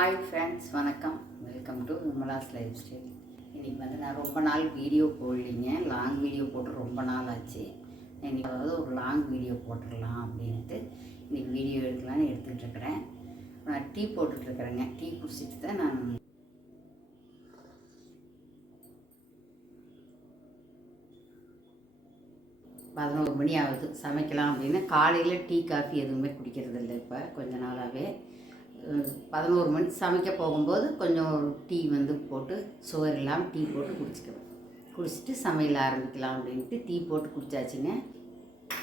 Hi friends வணக்கம். Welcome to Vimala's lifestyle இன்றைக்கி வந்து நான் ரொம்ப நாள் வீடியோ போடலிங்க. லாங் வீடியோ போட்டு ரொம்ப நாள் ஆச்சு. இன்றைக்கி அதாவது ஒரு லாங் வீடியோ போட்டுடலாம் அப்படின்ட்டு இன்றைக்கி வீடியோ எடுக்கலாம்னு எடுத்துகிட்டு இருக்கிறேன். நான் டீ போட்டுட்ருக்குறேங்க டீ குடிச்சிட்டு தான் நான் பதினோரு மணி ஆகுது. சமைக்கலாம் அப்படின்னு. காலையில் டீ காஃபி எதுவுமே குடிக்கிறது இல்லை இப்போ கொஞ்ச நாளாகவே பதினோரு மணி சமைக்க போகும்போது கொஞ்சம் டீ வந்து போட்டு சுகர் இல்லாமல் டீ போட்டு குடிச்சிக்குவேன் குடிச்சிட்டு சமையல் ஆரம்பிக்கலாம் அப்படின்ட்டு டீ போட்டு குடித்தாச்சுங்க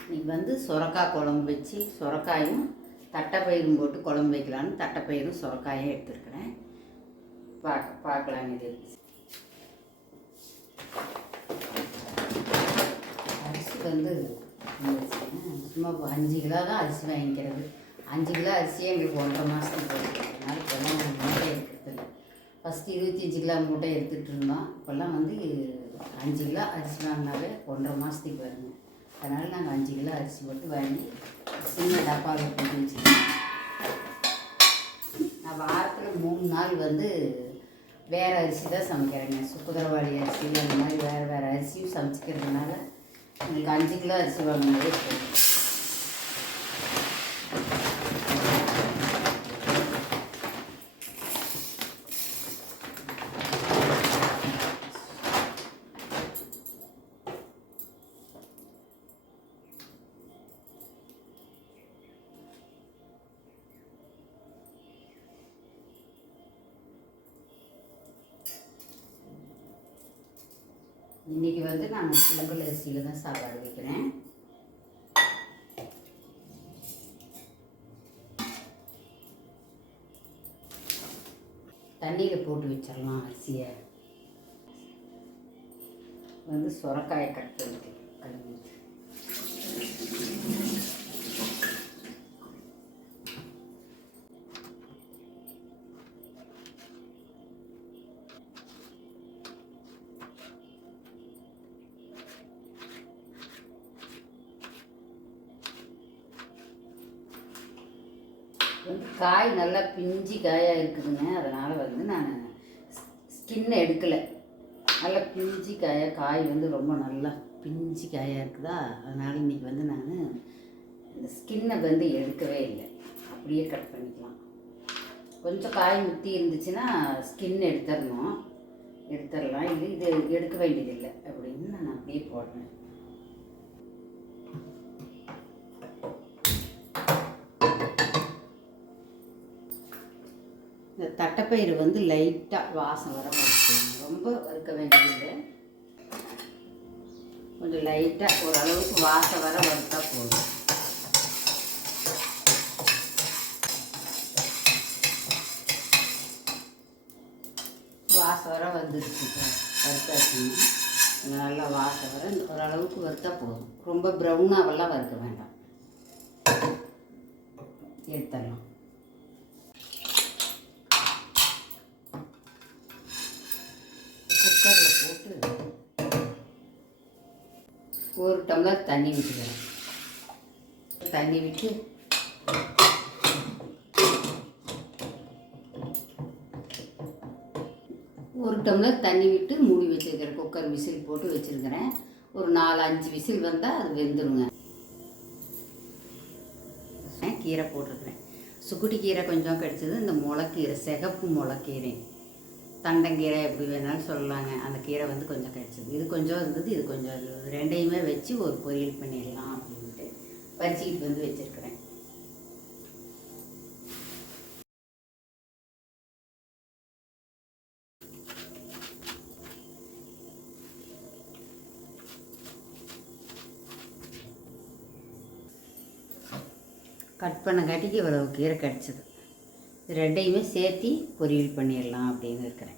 இன்னைக்கு வந்து சுரக்காய் குழம்பு வச்சு சுரக்காயும் தட்டைப்பயிரும் போட்டு குழம்பு வைக்கலான்னு தட்டைப்பயிரும் சுரக்காயும் எடுத்துருக்குறேன். பார்க்க பார்க்கலாம் இது. அரிசி வந்து சும்மா இப்போ அஞ்சு கிலோ தான் அரிசி வாங்கிக்கிறது. அஞ்சு கிலோ அரிசியே எங்களுக்கு ஒன்றரை மாதத்துக்கு போயிருக்கு. அதனால் இப்போல்லாம் மூட்டை எடுக்கிறது ஃபஸ்ட்டு இருபத்தஞ்சி கிலோ மூட்டை எடுத்துகிட்டு இருந்தோம். இப்போல்லாம் வந்து அஞ்சு கிலோ அரிசி வாங்கினாவே ஒன்றரை மாதத்துக்கு வருங்க. அதனால் நாங்கள் அஞ்சு கிலோ அரிசி மட்டும் வாங்கி சின்ன டப்பாவில் போட்டு வச்சுருக்கோம். நான் வாரத்தில் மூணு நாள் வந்து வேறு அரிசி தான் சமைக்கிறேங்க. சுக்குதிரவாளி அரிசி அந்த மாதிரி வேறு வேறு அரிசியும் சமைச்சிக்கிறதுனால எங்களுக்கு அஞ்சு கிலோ அரிசி வாங்கினதே போதும். இன்றைக்கி வந்து நான் பொங்கல் அரிசியில் தான் சாப்பாடு வைக்கிறேன். தண்ணியில் போட்டு வச்சிடலாம் அரிசியை. வந்து சுரக்காயை கட்டு வந்து காய் நல்லா பிஞ்சு காயாக இருக்குதுங்க. அதனால் வந்து நான் ஸ்கின்னை எடுக்கலை. நல்லா பிஞ்சு காயாக காய் வந்து ரொம்ப நல்லா பிஞ்சு காயாக இருக்குதா? அதனால் இன்றைக்கி வந்து நான் இந்த ஸ்கின்னை வந்து எடுக்கவே இல்லை. அப்படியே கட் பண்ணிக்கலாம். கொஞ்சம் காய் முத்தி இருந்துச்சுன்னா ஸ்கின் எடுத்துடணும் எடுத்துடலாம் இது இது எடுக்க வேண்டியதில்லை. அப்படின்னு நான் அப்படியே போடுறேன். தட்டைப்பயிறு வந்து லைட்டாக வாசம் வர வரைக்கும் ரொம்ப வறுக்க வேண்டியது கொஞ்சம் லைட்டாக ஓரளவுக்கு வாசம் வர வறுத்தா போதும். வாசம் வர வந்துருச்சு வறுத்தாச்சு. நல்லா வாசம் வர ஓரளவுக்கு வறுத்தா போதும். ரொம்ப ப்ரௌனாவெல்லாம் வறுக்க வேண்டாம். எடுத்துடலாம். ஒரு டம்ளர் தண்ணி விட்டுக்கிறேன். தண்ணி விட்டு ஒரு டம்ளர் தண்ணி விட்டு மூடி வச்சுருக்கிறேன். குக்கர் விசில் போட்டு வச்சுருக்கிறேன். ஒரு நாலு அஞ்சு விசில் வந்தால் அது வெந்துடுங்க கீரை போட்டிருக்கிறேன். சுக்குட்டி கீரை கொஞ்சம் கிடச்சிது. இந்த முளைக்கீரை சிகப்பு முளைக்கீரை. தண்டங்கீரை எப்படி வேணாலும் சொல்லலாங்க. அந்த கீரை வந்து கொஞ்சம் கிடச்சிது. இது கொஞ்சம் இருந்தது இது கொஞ்சம் இருந்தது. ரெண்டையுமே வச்சு ஒரு பொரியல் பண்ணிடலாம் அப்படின்ட்டு பறிச்சிக்கிட்டு வந்து வச்சுருக்கிறேன். கட் பண்ணங்காட்டிக்கு இவ்வளவு கீரை கிடச்சிது. ரெண்டையுமே சேர்த்து பொரியல் பண்ணிடலாம் அப்படின்னு இருக்கிறேன்.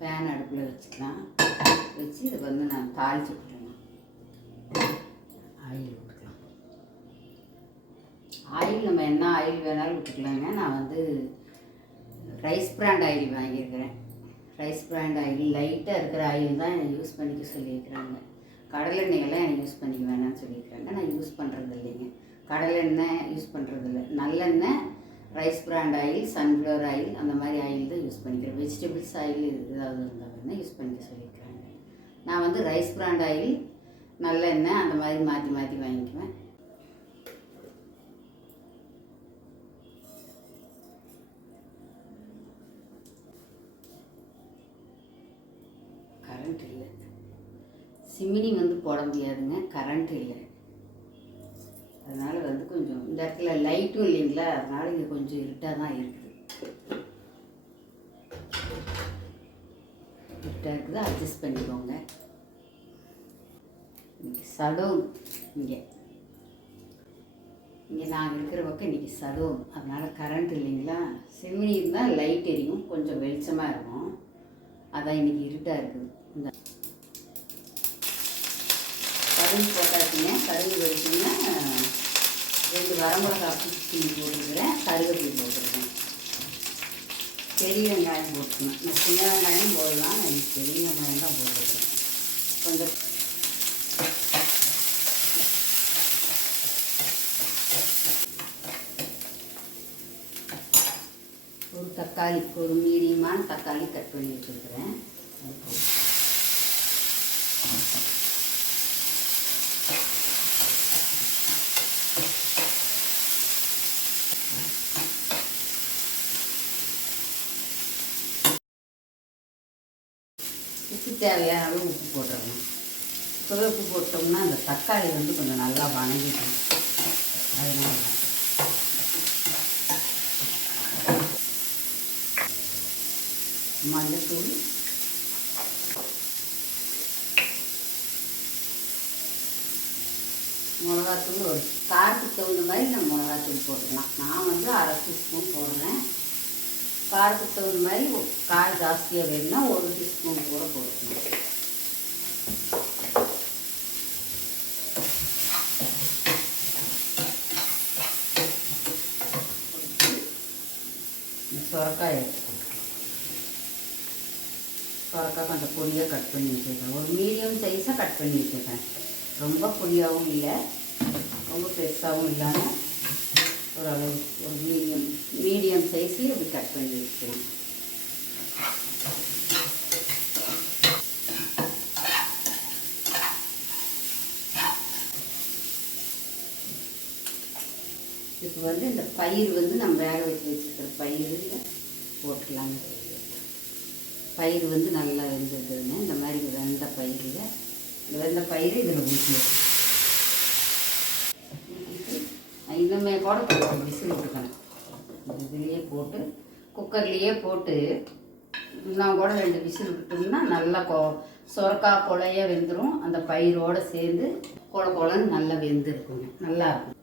ஃபேன் அடுப்பில் வச்சுக்கலாம். வச்சு இதுக்கு வந்து நான் தாளிச்சு விட்டுருவேன் ஆயில் விட்டுக்கலாம் ஆயில் நம்ம என்ன ஆயில் வேணாலும் விட்டுக்கலாங்க நான் வந்து ரைஸ் பிராண்ட் ஆயில் வாங்கியிருக்கிறேன். ரைஸ் பிராண்ட் ஆயில் லைட்டாக இருக்கிற ஆயில் தான் யூஸ் பண்ணிக்க சொல்லியிருக்கிறாங்க. கடலெண்ணெயெல்லாம் எனக்கு யூஸ் பண்ணிக்க வேணாம்னு சொல்லியிருக்காங்க. நான் யூஸ் பண்ணுறது இல்லைங்க. கடலெண்ணெய் யூஸ் பண்ணுறது இல்லை. நல்லெண்ணெய் rice bran oil sunflower oil அந்த மாதிரி ஆயில் தான் யூஸ் பண்ணிக்கிறேன். வெஜிடபிள்ஸ் ஆயில் ஏதாவது இருந்தால் வேணால் யூஸ் பண்ணிக்க சொல்லியிருக்காங்க. நான் வந்து ரைஸ் பிராண்ட் ஆயில் நல்லெண்ணெய் அந்த மாதிரி மாற்றி மாற்றி வாங்கிக்குவேன். சிமினி வந்து போட முடியாதுங்க கரண்ட் இல்லை அதனால் வந்து கொஞ்சம் இந்த இடத்துல லைட்டும் இல்லைங்களா? அதனால் இங்கே கொஞ்சம் இருட்டாக தான் இருக்குது. இருட்டாக இருக்குது அட்ஜஸ்ட் பண்ணிக்கோங்க. இன்னைக்கு சடோம் இங்கே. இங்கே நாங்கள் இருக்கிற பக்கம் இன்றைக்கி சடோம் அதனால் கரண்ட் இல்லைங்களா? சிமினி இருந்தால் லைட் எரியும் கொஞ்சம் வெளிச்சமாக இருக்கும். அதான் இன்றைக்கி இருட்டாக இருக்குது. இந்த கரும்பு போட்டாச்சுங்க. கரும்பு வச்சிங்கன்னா ரெண்டு வரமிளகா குச்சி போட்டுருக்குறேன் கருவேப்பிலை போட்டுருக்கேன் பெரிய வெங்காயம் போட்டுக்கணும். நான் சின்ன வெங்காயம் போடலாம். நான் பெரிய வெங்காயம் தான் போட்டுருக்கேன் கொஞ்சம் ஒரு தக்காளி ஒரு மீடியமான தக்காளி கட் பண்ணி வச்சுருக்கிறேன். தேவையான அளவு உப்பு போட்டுறணும் இப்போவே உப்பு போட்டோம்னா அந்த தக்காளி வந்து கொஞ்சம் நல்லா வணங்கிடும். அதனால மஞ்சத்தூள். மிளகாத்தூள் ஒரு காரத்துக்கு தகுந்த மாதிரி நம்ம மிளகாத்தூள் போட்டுக்கலாம். நான் வந்து அரை டீஸ்பூன் போடுறேன். காரத்துக்கு தகுந்த மாதிரி ஒ- காரம் ஜாஸ்தியாக வேணும்னா ஒரு டீஸ்பூன் கூட போட்டுக்கணும் இந்த சுரக்காய் எடுத்துக்கணும் சுரக்காய் கொஞ்சம் பொடியாக கட் பண்ணி வச்சுருக்கேன் ஒரு மீடியம் சைஸாக கட் பண்ணி வச்சுருக்கேன் ரொம்ப பொடியாகவும் இல்லை ரொம்ப பெருசாகவும் இல்லாமல் ஓரளவு ஒரு மீடியம் மீடியம் சைஸ்லேயே இப்படி கட் பண்ணி வச்சுக்கலாம் இப்போ வந்து இந்த பயிர் வந்து நம்ம வேக வச்சு வச்சுருக்கிற பயிரில் போட்டுக்கலாங்க. பயிர் வந்து நல்லா வெந்திருக்குதுங்க இந்த மாதிரி வெந்த பயிரில் இந்த வெந்த பயிர் இதில் ஊற்றி இன்னுமே கூட கொஞ்சம் விசில் விட்டுக்கணும். இதுலேயே போட்டு குக்கர்லேயே போட்டு இன்னும் கூட ரெண்டு விசில் விட்டோம்னா நல்லா கொ சொரக்கா கொலைய வெந்துடும் அந்த பயிரோடு சேர்ந்து கொல கொலன்னு நல்லா வெந்திருக்குங்க. நல்லா இருக்கும்.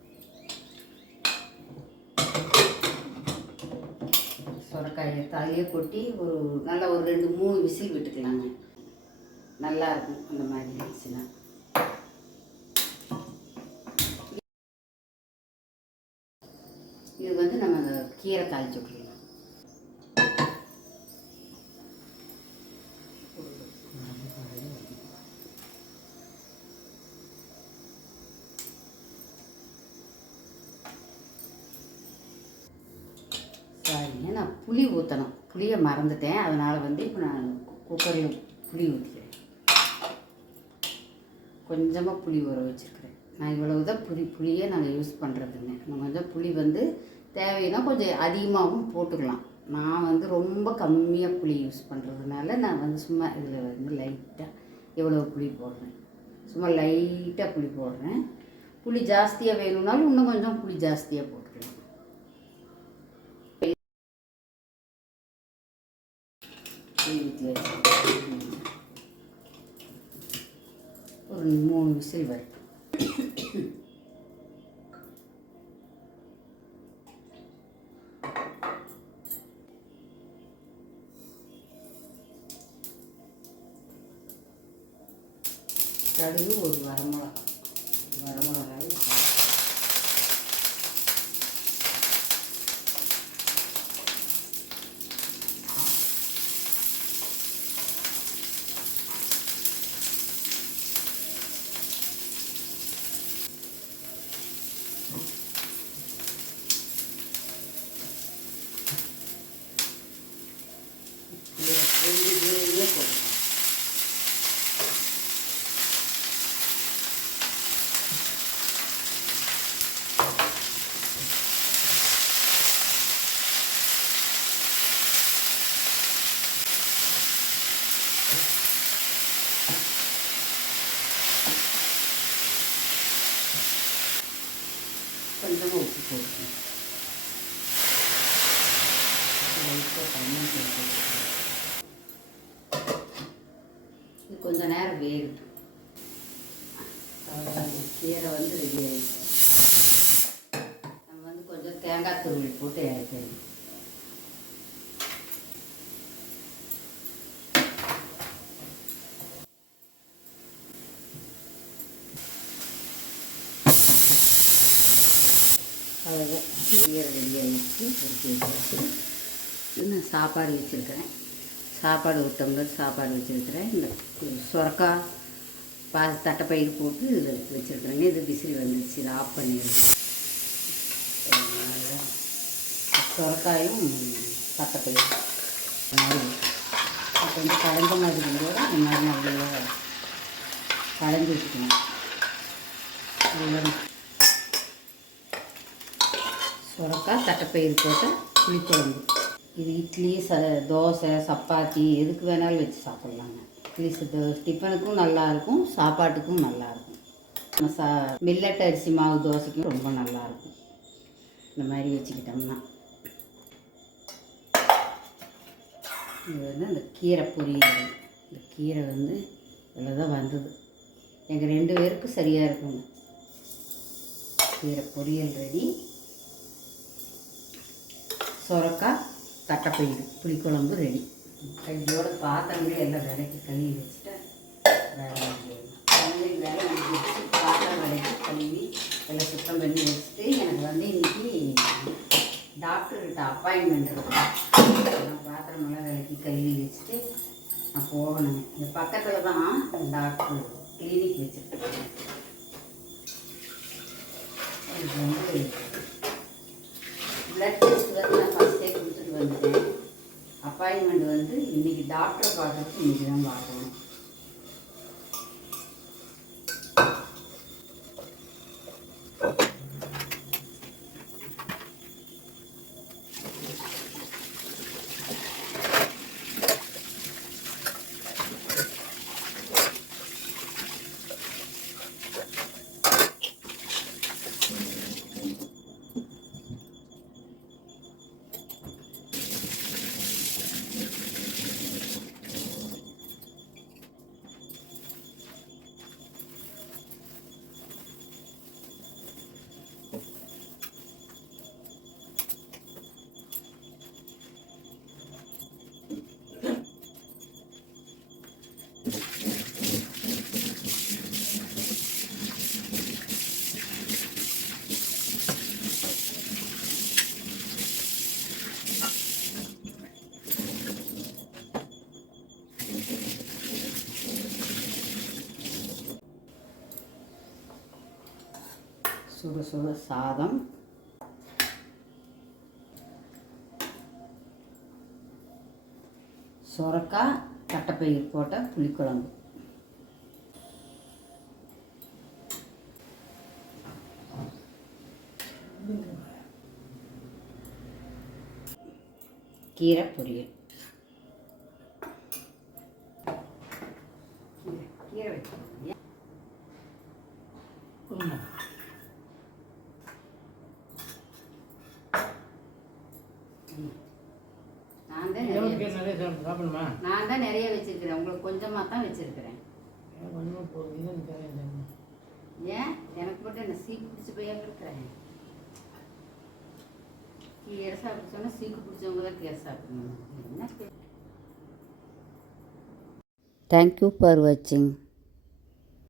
சுரக்காயை தலையே கொட்டி ஒரு நல்லா ஒரு ரெண்டு மூணு விசில் விட்டுக்கலாங்க. நல்லா இருக்கும் அந்த மாதிரி இருந்துச்சுன்னா. கீரை தாளிச்சு விட்டுருங்க சாரிங்க நான் புளி ஊற்றணும் புளியை மறந்துட்டேன். அதனால் வந்து இப்போ நான் குக்கரில் புளி ஊற்றிக்கிறேன் கொஞ்சமாக புளி ஊற வச்சுருக்கிறேன். நான் இவ்வளவு தான் புளி புளியே நாங்கள் யூஸ் பண்ணுறதுங்க நம்ம கொஞ்சம் புளி வந்து தேவைன்னா கொஞ்சம் அதிகமாகவும் போட்டுக்கலாம். நான் வந்து ரொம்ப கம்மியாக புளி யூஸ் பண்ணுறதுனால நான் வந்து சும்மா இதில் வந்து லைட்டாக எவ்வளோ புளி போடுறேன். சும்மா லைட்டாக புளி போடுறேன். புளி ஜாஸ்தியாக வேணும்னாலும் இன்னும் கொஞ்சம் புளி ஜாஸ்தியாக போட்டுக்கலாம். ஒரு மூணு விசில் வரும் கடுகு ஒரு வரமிளகா. வரமிளகாய் கொஞ்சம் நேரம் வேகட்டும். கீரை வந்து ரெடி ஆகிடுச்சு நம்ம வந்து கொஞ்சம் தேங்காய் துருவல் போட்டு இறக்கணும் அவ்வளோதான் கீரை ரெடி ஆகிடுச்சு எடுத்து வச்சாச்சு இன்னும் சாப்பாடு வச்சுருக்கிறேன். சாப்பாடு ஒரு டம்ளர் சாப்பாடு வச்சுருக்கிறேன். இந்த சுரக்கா பா தட்டைப்பயிர் போட்டு இதில் வச்சுருக்குறேங்க. இது விசிறி வந்துடுச்சு இதை ஆஃப் பண்ணிடுறேன். சுரக்காயும் தட்டைப்பயிர் அப்போ வந்து கலந்த மாதிரி இருந்தோட இந்த மாதிரி நல்லா கலந்து வச்சுக்கணும் சுரக்காய் தட்டைப்பயிர் போட்ட புளிக்குழம்பு. இது இட்லி ச தோசை சப்பாத்தி எதுக்கு வேணாலும் வச்சு சாப்பிட்லாங்க. இட்லி தோ- டிஃபனுக்கும் நல்லாயிருக்கும் சாப்பாட்டுக்கும் நல்லாயிருக்கும் நம்ம சா மில்லட் அரிசி மாவு தோசைக்கும் ரொம்ப நல்லாயிருக்கும் இந்த மாதிரி வச்சுக்கிட்டோம்னா. இது வந்து அந்த கீரை பொரியல். இந்த கீரை வந்து இதில் தான் வந்தது. எங்கள் ரெண்டு பேருக்கும் சரியாக இருக்குங்க. கீரை பொரியல் ரெடி. சுரக்காய் தட்டைப்பயிறு புளிக்குழம்பு ரெடி. கையோட பாத்திரங்களே எல்லாம் விலைக்கு கழுவி வச்சுட்டேன் பாத்திரம் விலைக்கு கழுவி எல்லாம் சுத்தம் பண்ணி வச்சுட்டு எனக்கு வந்து இன்னைக்கு டாக்டர்கிட்ட அப்பாயின்மெண்ட் இருக்கும் நான் பாத்திரமெல்லாம் விலைக்கு கழுவி வச்சுட்டு நான் போகணுங்க இந்த பக்கத்தில் தான் டாக்டர் கிளினிக் வச்சுருக்கேன் இது வந்து பிளட் டெஸ்ட் வந்து நான் ஃபஸ்ட்டே கொடுத்துட்டு வந்துட்டேன் அப்பாயின்மெண்ட் வந்து இன்னைக்கு டாக்டரை பார்க்கறதுக்கு இன்னைக்கு தான் பார்க்கணும். சுட சுட சாதம். சுரக்காய் தட்டைப்பயிர் போட்ட புளிக்குழம்பு. கீரை பொரியல் கீரை வச்சுக்கோங்க நான் தான் சாப்பிடணுமா நான் தான் நிறைய வச்சிருக்கிறேன். உங்களுக்கு கொஞ்சமாக தான் வச்சிருக்கிறேன். ஏன் எனக்கு மட்டும் என்ன சீக்கு பிடிச்சி போய் இருக்கிறேன் கீரை சாப்பிட சொன்னால் சீக்கு பிடிச்சவங்க தான் கீரை சாப்பிடணும். என்ன தேங்க்யூ ஃபார் வாட்சிங்